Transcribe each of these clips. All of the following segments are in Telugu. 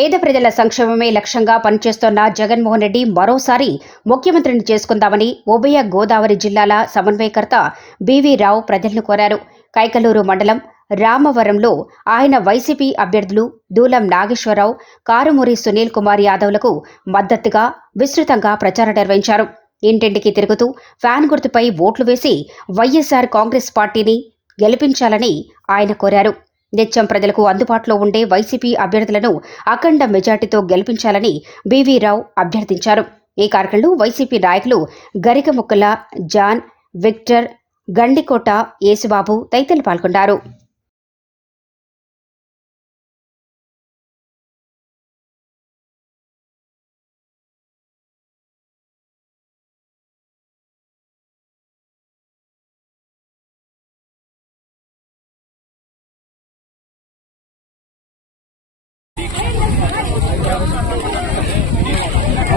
పేద ప్రజల సంక్షేమమే లక్ష్యంగా పనిచేస్తోన్న జగన్మోహన్ రెడ్డి మరోసారి ముఖ్యమంత్రిని చేసుకుందామని ఉభయ గోదావరి జిల్లాల సమన్వయకర్త బివి రావు ప్రజలను కోరారు. కైకలూరు మండలం రామవరంలో ఆయన వైసీపీ అభ్యర్థులు దూలం నాగేశ్వరరావు కారుమూరి సునీల్ కుమార్ యాదవ్లకు మద్దతుగా విస్తృతంగా ప్రచారం నిర్వహించారు. ఇంటింటికి తిరుగుతూ ఫ్యాన్ గుర్తుపై ఓట్లు వేసి వైఎస్ఆర్ కాంగ్రెస్ పార్టీని గెలిపించాలని ఆయన కోరారు. నిత్యం ప్రజలకు అందుబాటులో ఉండే వైసీపీ అభ్యర్థులను అఖండ మెజార్టీతో గెలిపించాలని బీవీరావు అభ్యర్థించారు. ఈ కార్యక్రమంలో వైసీపీ నాయకులు గరికముక్కల జాన్ విక్టర్ గండికోట యేసుబాబు తదితరులు పాల్గొన్నారు.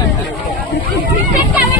Você tá